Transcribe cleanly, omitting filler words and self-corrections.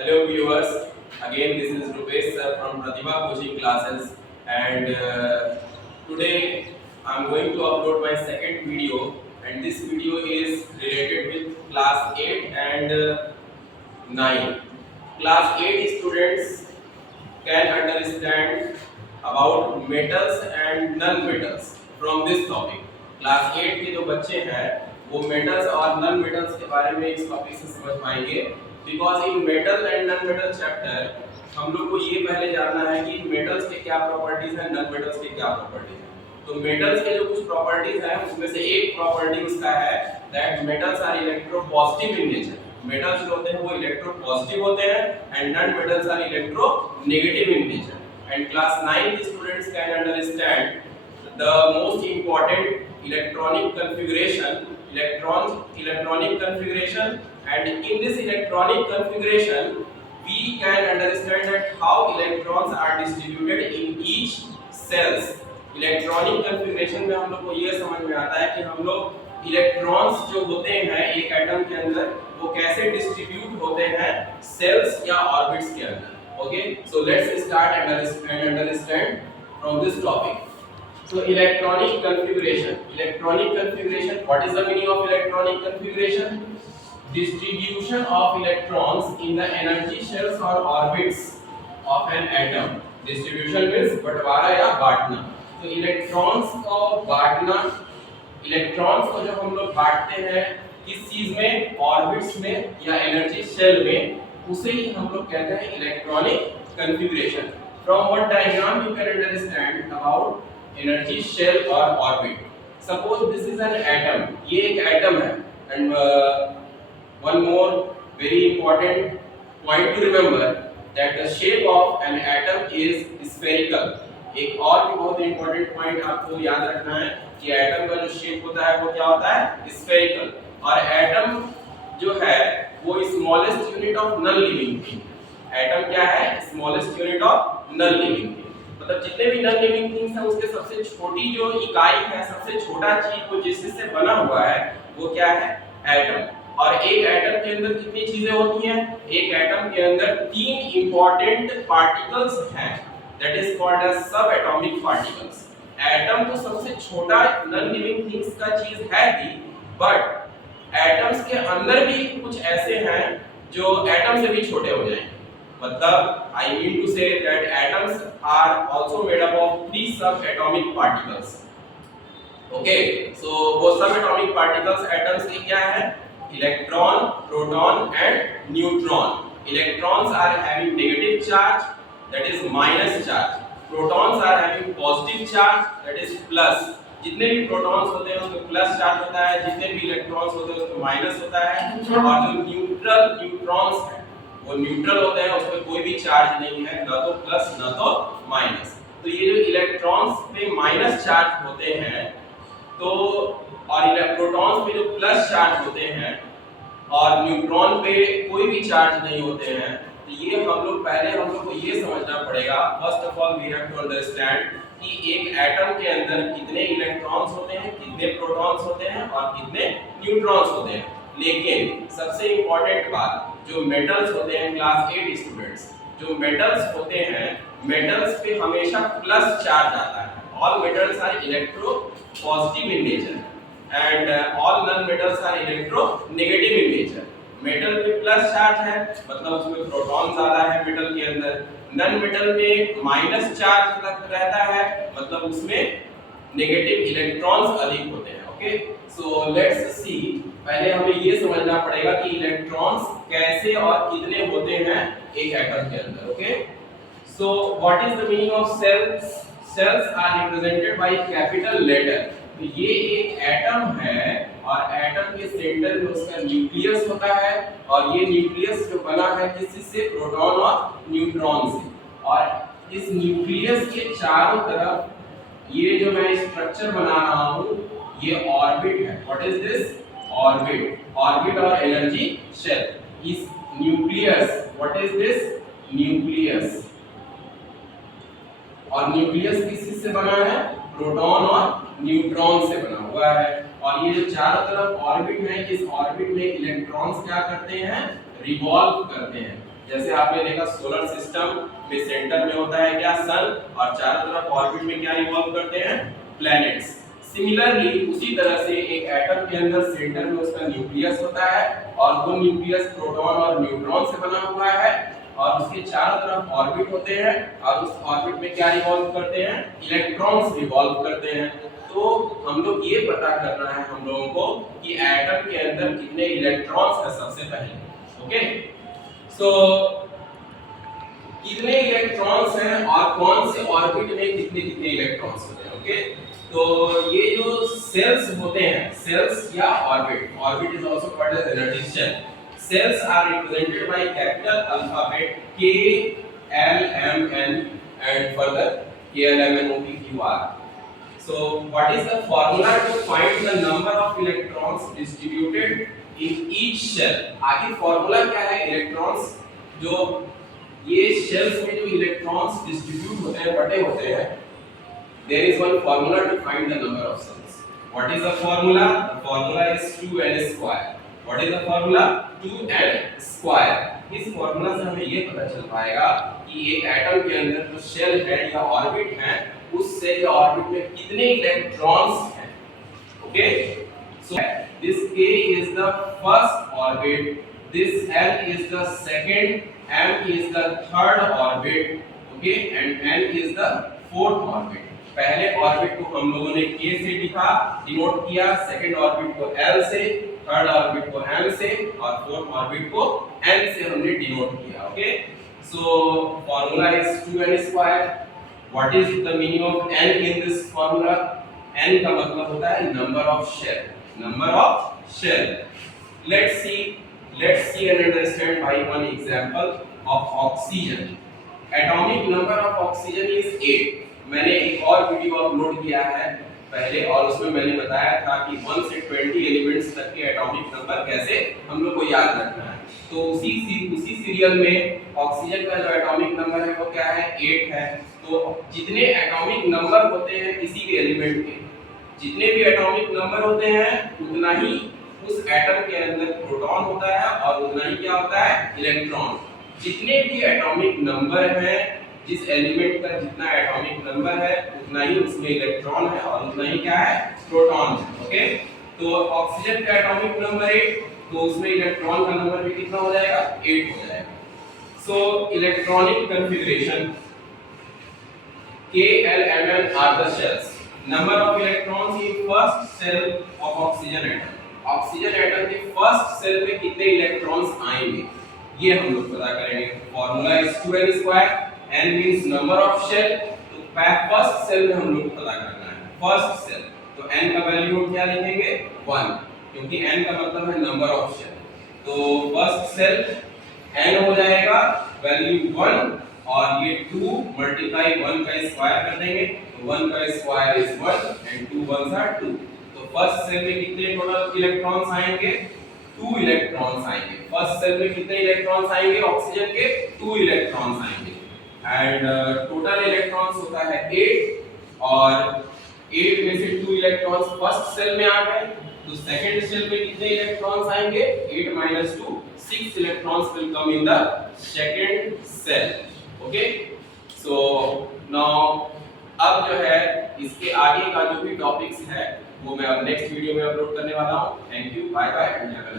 Hello viewers, again this is Rupesh sir from Pratibha Coaching Classes, and today I am going to upload my second video, and this video is related with class 8 and 9. Class 8 students can understand about metals and non-metals from this topic. Class 8 के जो बच्चे हैं वो metals और non metals के बारे में इस टॉपिक से समझ पाएंगे, because in metal and non metal chapter हम लोग को ये पहले जानना है कि मेटल्स के क्या प्रॉपर्टीज हैं, नॉन मेटल्स के क्या प्रॉपर्टीज हैं। तो मेटल्स के जो कुछ प्रॉपर्टीज हैं उसमें से एक प्रॉपर्टी उसका है that metals are electropositive in nature. Metals जो होते हैं वो इलेक्ट्रोपॉजिटिव होते हैं and non metals are electronegative in nature. And class 9 students can understand the most important electronic configuration, electronic configuration, and in this electronic configuration we can understand that how electrons are distributed in each cells. Electronic configuration में हम लोग को ये समझ में आता है कि हम लोग इलेक्ट्रॉन्स जो होते हैं एक एटम के अंदर वो कैसे डिस्ट्रीब्यूट होते हैं सेल्स या ऑर्बिट्स के अंदर। Okay, so let's start and understand from this topic. So electronic configuration. Electronic configuration. What is the meaning of electronic configuration? Distribution of electrons in the energy shells or orbits of an atom. Distribution means बंटवारा या बांटना। तो electrons को बांटना, electrons को जब हम लोग बांटते हैं किस चीज में, orbits में या energy shell में, उसे ही हम लोग कहते हैं electronic configuration. From what diagram you can understand about energy shell or orbit. Suppose this is an atom, ये एक atom है, and one more very important point to remember that the shape of an atom is spherical. एक और भी बहुत important point आपको याद रखना है कि atom का जो shape होता है वो क्या होता है spherical, और atom जो है वो smallest unit of non-living thing. Atom क्या है? Smallest unit of non-living thing. मतलब जितने भी नॉन लिविंग थिंग्स हैं उसके सबसे छोटी जो इकाई है, सबसे छोटा चीज वो जिससे बना हुआ है वो क्या है? एटम। और एक एटम के अंदर कितनी चीजें होती हैं? एक एटम के अंदर 3 इंपॉर्टेंट पार्टिकल्स हैं, दैट इज कॉल्ड एज सब एटॉमिक पार्टिकल्स। एटम तो सबसे छोटा नॉन लिविंग थिंग्स का चीज है ही, बट एटम्स के अंदर भी कुछ ऐसे हैं जो एटम से भी छोटे हो जाएंगे। मतलब I mean to say that atoms are also made up of 3 subatomic particles. Okay, so वो subatomic particles atoms के क्या है? Electron, proton and neutron. Electrons are having negative charge, that is minus charge. Protons are having positive charge, that is plus. जितने भी protons होते हैं उसमें plus charge होता है, जितने भी इलेक्ट्रॉन्स होते हैं उसमें माइनस होता है, और जो न्यूट्रॉन्स हैं वो न्यूट्रल होते हैं, उसमें कोई भी चार्ज नहीं है, ना तो प्लस ना तो माइनस। तो ये जो इलेक्ट्रॉन्स पे माइनस चार्ज होते हैं तो, और प्रोटॉन्स पे जो प्लस चार्ज होते हैं और न्यूट्रॉन पे कोई भी चार्ज नहीं होते हैं, तो ये हम लोग को ये समझना पड़ेगा। First of all we have to understand कि एक एटम के अंदर कितने इलेक्ट्रॉन्स होते हैं, कितने प्रोटॉन्स होते हैं और कितने न्यूट्रॉन्स होते हैं। लेकिन सबसे इंपॉर्टेंट बात, जो मेटल्स होते हैं क्लास 8 स्टूडेंट्स, जो मेटल्स होते हैं, मेटल्स पे हमेशा प्लस चार्ज आता है। All metals are electro positive in nature and all non metals are electro negative in nature. Metal पे प्लस चार्ज है मतलब उसमें प्रोटॉन ज्यादा है मेटल के अंदर, नॉन मेटल में माइनस चार्ज रहता है मतलब उसमें नेगेटिव इलेक्ट्रॉन्स अधिक होते हैं। ओके, सो लेट्स सी, पहले हमें ये समझना पड़ेगा कि इलेक्ट्रॉन्स कैसे और कितने होते हैं एक एटम के अंदर। Okay, so what is the meaning of cells? Cells are represented by capital letter. तो ये एक एटम है और एटम के सेंटर में उसका न्यूक्लियस होता है, और ये न्यूक्लियस जो बना है किससे? प्रोटॉन और न्यूट्रॉन से। और इस न्यूक्लियस के चारों तरफ ये जो मैं स्ट्रक्चर बना रहा हूँ ये ऑर्बिट है। What is this? Orbit. Orbit और एनर्जी शेल। इस nucleus, what is this? Nucleus. और न्यूक्लियस किस से बना है? प्रोटॉन और न्यूट्रॉन से बना हुआ है। और ये जो चारों तरफ ऑर्बिट है, इस ऑर्बिट में इलेक्ट्रॉन्स क्या करते हैं? रिवॉल्व करते हैं। जैसे आपने देखा सोलर सिस्टम में सेंटर में होता है क्या, सन, और चारों तरफ ऑर्बिट में क्या रिवॉल्व करते हैं, प्लैनेट्स। सिमिलरली उसी तरह से एक एटम के अंदर सेंटर में उसका न्यूक्लियस होता है और वो न्यूक्लियस प्रोटॉन और न्यूट्रॉन से बना हुआ है और उसके चारों तरफ ऑर्बिट होते हैं और उस ऑर्बिट में क्या रिवॉल्व करते हैं, इलेक्ट्रॉन्स रिवॉल्व करते हैं। तो हम लोग ये पता करना है हम लोगों को कि एटम के अंदर कितने इलेक्ट्रॉन्स है सबसे पहले। ओके, सो कितने इलेक्ट्रॉन्स हैं और कौन से ऑर्बिट में कितने कितने इलेक्ट्रॉन्स होते हैं। ओके, तो ये जो सेल्स होते हैं, सेल्स या orbit, orbit is also called as energy shell. Shells are represented by capital alphabet K L M N and further K L M N O P Q R. So what is the formula to find the number of electrons distributed in each shell? आखिर formula क्या है electrons, जो ये shells में जो electrons distribute होते हैं, बटे होते हैं, there is one formula to find the number of cells. What is the formula? The formula is 2n square. What is the formula? 2n square. इस फॉर्मूला से हमें ये पता चल पाएगा कि एक एटम के अंदर जो शेल है या ऑर्बिट है, उस शेल या ऑर्बिट में कितने इलेक्ट्रॉन्स हैं। Okay, so this K is the first orbit, this L is the second, M is the third orbit, okay, and N is the fourth orbit. पहले ऑर्बिट को हम लोगों ने K से लिखा, डिनोट किया, सेकंड ऑर्बिट को L से, थर्ड ऑर्बिट को M से और फोर्थ ऑर्बिट को N से हमने डिनोट किया। Okay, so formula is 2n square. What is the meaning of n in this formula? n का मतलब होता है number of shell, number of shell. Let's see and understand by one example of oxygen. Atomic number of oxygen is 8। मैंने एक और video upload किया है पहले और उसमें मैंने बताया था कि 1 से 20 एलिमेंट्स तक के एटॉमिक नंबर कैसे हम लोग को याद रखना है। तो उसी सीरियल में ऑक्सीजन का जो एटॉमिक नंबर है वो क्या है, 8 है। तो जितने एटॉमिक नंबर होते हैं किसी भी एलिमेंट के, जितने भी एटॉमिक नंबर होते हैं उतना ही उस एटम के अंदर प्रोटॉन होता है और उतना ही क्या होता है, इलेक्ट्रॉन। जितने भी एटॉमिक नंबर हैं, जिस एलिमेंट का जितना एटॉमिक नंबर है उतना ही उसमें इलेक्ट्रॉन है और उतना ही क्या है, प्रोटॉन है। ओके, तो ऑक्सीजन का एटॉमिक नंबर 8, तो उसमें इलेक्ट्रॉन का नंबर भी कितना हो जाएगा, 8 हो जाएगा। So electronic configuration K L M N are the shells. Number of electrons in first cell of oxygen atom. Oxygen atom के फर्स्ट सेल में कितने इलेक्ट्रॉन्स आएंगे ये हम लोग पता करेंगे। Formula is 2n square, n means number of shell, तो फर्स्ट सेल में हम लोग पता करना है फर्स्ट सेल, तो n का वैल्यू क्या लिखेंगे, 1, क्योंकि n का मतलब है नंबर ऑफ शेल। तो फर्स्ट सेल n हो जाएगा वैल्यू 1 और ये 2 मल्टीप्लाई 1 का स्क्वायर कर देंगे, तो 1 का square is 1 and 2 1s are 2। तो फर्स्ट सेल में कितने टोटल इलेक्ट्रॉन्स आएंगे, 2 इलेक्ट्रॉन्स आएंगे। फर्स्ट सेल में कितने इलेक्ट्रॉन्स आएंगे ऑक्सीजन के, 2 इलेक्ट्रॉन्स आएंगे एंड टोटल इलेक्ट्रॉन्स होता है 8 और 8 में से 2 इलेक्ट्रॉन्स फर्स्ट सेल में आ गए, तो सेकंड सेल में कितने इलेक्ट्रॉन्स आएंगे, 8 - 2 6 electrons will come in the second shell. Okay, so now अब जो है इसके आगे का जो भी टॉपिक्स है वो मैं अब नेक्स्ट वीडियो में अपलोड करने वाला हूँ। Thank you, bye bye.